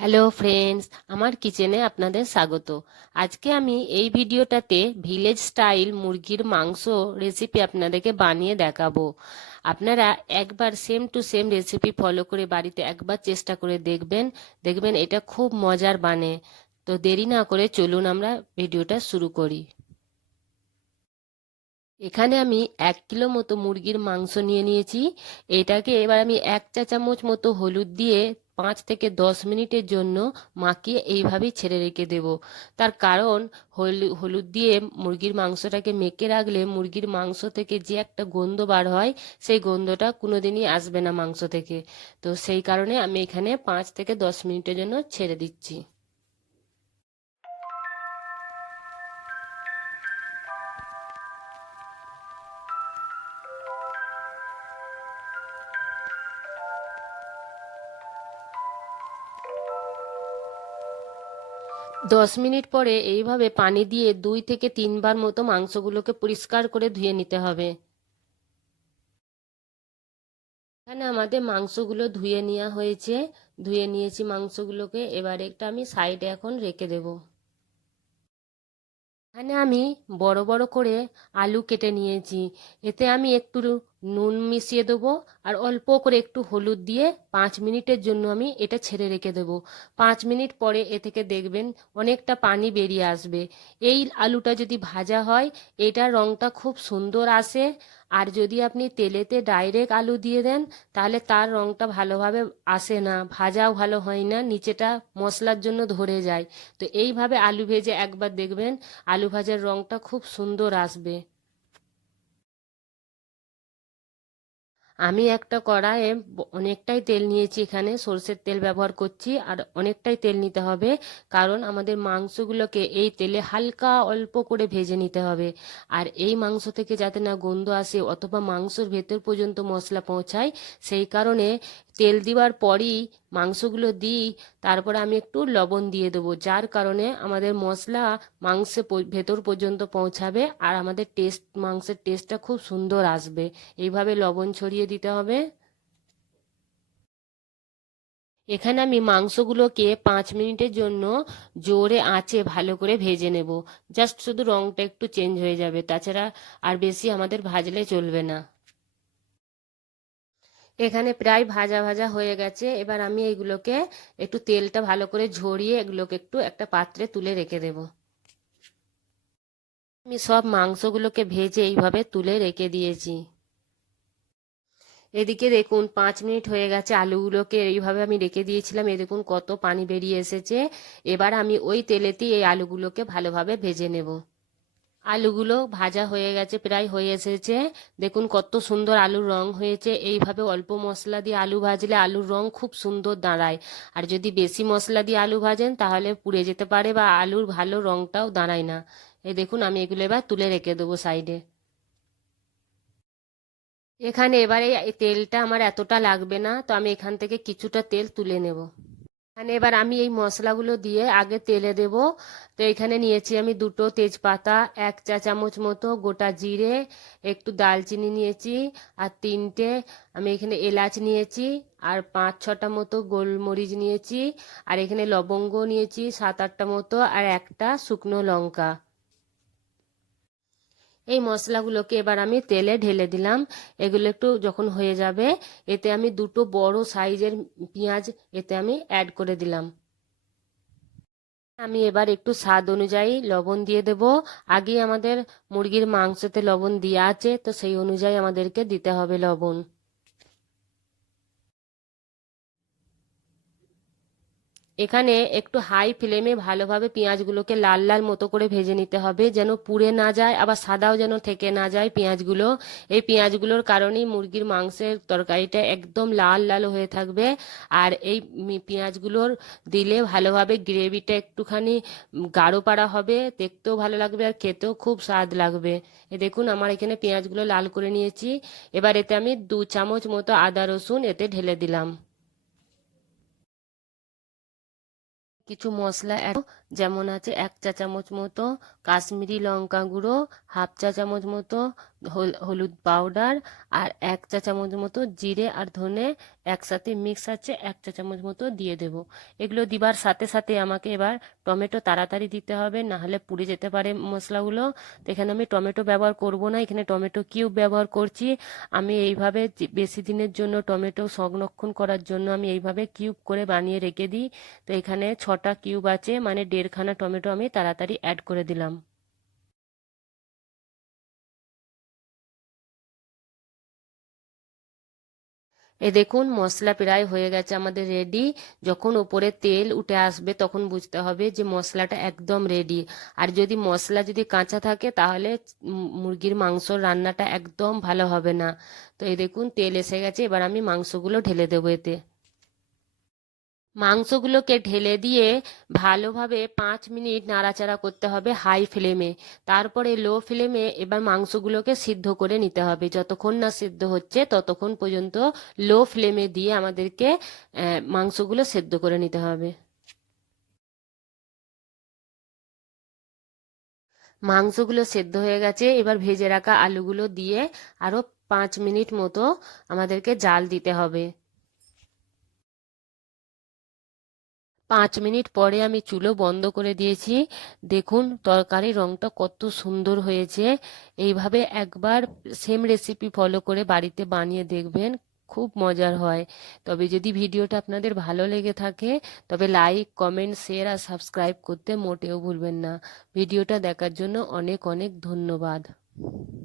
Hello friends, আমার কিচেনে আপনাদের স্বাগত। আজকে আমি এই ভিডিওটাতে ভিলেজ স্টাইল মুরগির মাংস রেসিপি আপনাদেরকে বানিয়ে দেখাবো। আপনারা একবার same to same recipe follow করে বাড়িতে একবার চেষ্টা করে দেখবেন, দেখবেন এটা খুব মজার বানে। তো দেরি না করে চলুন আমরা ভিডিওটা শুরু করি। এখানে আমি 1 কিলো মতো মুরগির মাংস নিয়ে নিয়েছি। এটাকে এবার আমি 1 চা চামচ মতো হলুদ দিয়ে 5 থেকে 10 মিনিটের জন্য মাখিয়ে এইভাবেই ছেড়ে রেখে দেব। তার কারণ হলুদ দিয়ে মুরগির মাংসটাকে মেখে রাখলে মুরগির মাংস থেকে যে একটা গন্ধ বার হয়, সেই গন্ধটা কোনোদিনই আসবে না মাংস থেকে। তো সেই কারণে আমি এখানে 5 থেকে 10 মিনিটের জন্য ছেড়ে দিচ্ছি। 10 মিনিট পরে এইভাবে পানি দিয়ে 2 থেকে 3 বার মতো মাংসগুলোকে পরিষ্কার করে ধুয়ে নিতে হবে। এখানে আমাদের মাংসগুলো ধুয়ে নেওয়া হয়েছে, ধুয়ে নিয়েছি মাংসগুলোকে। এবারে একটা আমি সাইডে এখন রেখে দেব। এখানে আমি বড় বড় করে আলু কেটে নিয়েছি। এতে আমি একটু নুন মিশিয়ে দেবো আর অল্প করে একটু হলুদ দিয়ে 5 মিনিটের জন্য আমি এটা ছেড়ে রেখে দেবো। 5 মিনিট পরে এ থেকে দেখবেন অনেকটা পানি বেরিয়ে আসবে। এই আলুটা যদি ভাজা হয়, এটার রংটা খুব সুন্দর আসে। আর যদি আপনি তেলেতে ডাইরেক্ট আলু দিয়ে দেন, তাহলে তার রংটা ভালোভাবে আসে না, ভাজাও ভালো হয় না, নিচেটা মশলার জন্য ধরে যায়। তো এইভাবে আলু ভেজে একবার দেখবেন, আলু ভাজার রংটা খুব সুন্দর আসবে। আমি একটা কড়াইয়ে অনেকটাই তেল নিয়েছি, এখানে সরষের তেল ব্যবহার করছি। আর অনেকটাই তেল নিতে হবে, কারণ আমাদের মাংসগুলোকে এই তেলে হালকা অল্প করে ভেজে নিতে হবে। আর এই মাংস থেকে যাতে না গন্ধ আসে অথবা মাংসর ভেতর পর্যন্ত মশলা পৌঁছায়, সেই কারণে তেল দেওয়ার পরই মাংসগুলো দিই। তারপরে আমি একটু লবণ দিয়ে দেবো, যার কারণে আমাদের মশলা মাংসের ভেতর পর্যন্ত পৌঁছাবে আর আমাদের মাংসের টেস্টটা খুব সুন্দর আসবে। এইভাবে লবণ ছড়িয়ে দিতে হবে। এখানে আমি মাংসগুলোকে 5 মিনিটের জন্য জোরে আঁচে ভালো করে ভেজে নেব। জাস্ট শুধু রংটা একটু চেঞ্জ হয়ে যাবে, তাছাড়া আর বেশি আমাদের ভাজলে চলবে না। এখানে প্রায় ভাজা ভাজা হয়ে গেছে। এবার আমি এইগুলোকে একটু তেলটা ভালো করে ঝরিয়ে এগুলোকে একটু একটা পাত্রে তুলে রেখে দেব। আমি সব মাংসগুলোকে ভেজে এইভাবে তুলে রেখে দিয়েছি। এদিকে দেখুন 5 মিনিট হয়ে গেছে, আলুগুলোকে এইভাবে আমি রেখে দিয়েছিলাম, এ দেখুন কত পানি বেরিয়ে এসেছে। এবার আমি ওই তেলেতেই এই আলুগুলোকে ভালোভাবে ভেজে নেব। আলুগুলো ভাজা হয়ে গেছে, প্রায় হয়ে এসেছে। দেখুন কত সুন্দর আলুর রং হয়েছে। এইভাবে অল্প মশলা দিয়ে আলু ভাজলে আলুর রং খুব সুন্দর দাঁড়ায়। আর যদি বেশি মশলা দিয়ে আলু ভাজেন তাহলে পুড়ে যেতে পারে বা আলুর ভালো রংটাও দাঁড়ায় না। এই দেখুন আমি এগুলো এবার তুলে রেখে দেবো সাইডে। এখানে এবারে এই তেলটা আমার এতটা লাগবে না, তো আমি এখান থেকে কিছুটা তেল তুলে নেব। এখানে এবার আমি এই মশলাগুলো দিয়ে আগে তেলে দেব। তো এখানে নিয়েছি আমি 2টো তেজপাতা, 1 চা চামচ মতো গোটা জিরে, একটু দালচিনি নিয়েছি, আর 3টে আমি এখানে এলাচ নিয়েছি, আর 5-6টা মতো গোলমরিচ নিয়েছি, আর এখানে লবঙ্গ নিয়েছি 7-8টা মতো, আর একটা শুকনো লঙ্কা। এই মশলাগুলোকে এবার আমি তেলে ঢেলে দিলাম। এগুলো একটু যখন হয়ে যাবে, এতে আমি 2টো বড় সাইজের পেঁয়াজ এতে আমি অ্যাড করে দিলাম। আমি এবার একটু স্বাদ অনুযায়ী লবণ দিয়ে দেব। আগে আমাদের মুরগির মাংসতে লবণ দেওয়া আছে, তো সেই অনুযায়ী আমাদেরকে দিতে হবে লবণ। এখানে একটু হাই ফ্লেমে ভালোভাবে পেঁয়াজগুলোকে লাল লাল মতো করে ভেজে নিতে হবে, যেন পুড়ে না যায়, আবার সাদাও যেন থেকে না যায় পেঁয়াজগুলো। এই পেঁয়াজগুলোর কারণেই মুরগির মাংসের তরকারিটা একদম লাল লাল হয়ে থাকবে। আর এই পেঁয়াজগুলোর দিলে ভালোভাবে গ্রেভিটা একটুখানি গাঢ় পাড়া হবে, দেখতেও ভালো লাগবে আর খেতেও খুব স্বাদ লাগবে। এ দেখুন আমার এখানে পেঁয়াজগুলো লাল করে নিয়েছি। এবার এতে আমি 2 চামচ মতো আদা রসুন এতে ঢেলে দিলাম। কিছু মশলা যেমন আছে 1 চা চামচ মতো কাশ্মীরি লঙ্কা গুঁড়ো, 1/2 চা চামচ মতো হলুদ পাউডার আর 1 চা চামচ মতো জিরে আর ধনে একসাথে মিক্স আছে 1 চা চামচ মতো দিয়ে দেব। এগুলো দিবার সাথে সাথে আমাকে এবার টমেটো তাড়াতাড়ি দিতে হবে, না হলে পুড়ে যেতে পারে মশলাগুলো। তো এখানে আমি টমেটো ব্যবহার করব না, এখানে টমেটো কিউব ব্যবহার করছি। আমি এইভাবে বেশি দিনের জন্য টমেটো সংরক্ষণ করার জন্য আমি এইভাবে কিউব করে বানিয়ে রেখে দিই। তো এখানে 6টা কিউব আছে, মানে 1.5খানা টমেটো আমি তাড়াতাড়ি অ্যাড করে দিলাম। দেখুন মশলা প্রায় হয়ে গেছে আমাদের রেডি। যখন উপরে তেল উঠে আসবে তখন বুঝতে হবে যে মশলাটা একদম রেডি। আর যদি মশলা যদি কাঁচা থাকে তাহলে মুরগির মাংসর রান্নাটা একদম ভালো হবে না। তো দেখুন তেল এসে গেছে, এবার আমি মাংসগুলো ঢেলে দেবো এতে। মাংসগুলোকে ঢেলে দিয়ে ভালোভাবে 5 মিনিট নাড়াচাড়া করতে হবে হাই ফ্লেমে। তারপরে লো ফ্লেমে এবার মাংসগুলোকে সিদ্ধ করে নিতে হবে। যতক্ষণ না সিদ্ধ হচ্ছে ততক্ষণ পর্যন্ত লো ফ্লেমে দিয়ে আমাদেরকে মাংসগুলো সেদ্ধ করে নিতে হবে। মাংসগুলো সেদ্ধ হয়ে গেছে, এবার ভেজে রাখা আলুগুলো দিয়ে আরো 5 মিনিট মতো আমাদেরকে জাল দিতে হবে। 5 মিনিট পরে আমি চুলো বন্ধ করে দিয়েছি। দেখুন তরকারির রংটা কত সুন্দর হয়েছে। এইভাবে একবার সেম রেসিপি ফলো করে বাড়িতে বানিয়ে দেখবেন, খুব মজার হয়। তবে যদি ভিডিওটা আপনাদের ভালো লেগে থাকে তবে লাইক, কমেন্ট, শেয়ার আর সাবস্ক্রাইব করতে মোটেও ভুলবেন না। ভিডিওটা দেখার জন্য অনেক অনেক ধন্যবাদ।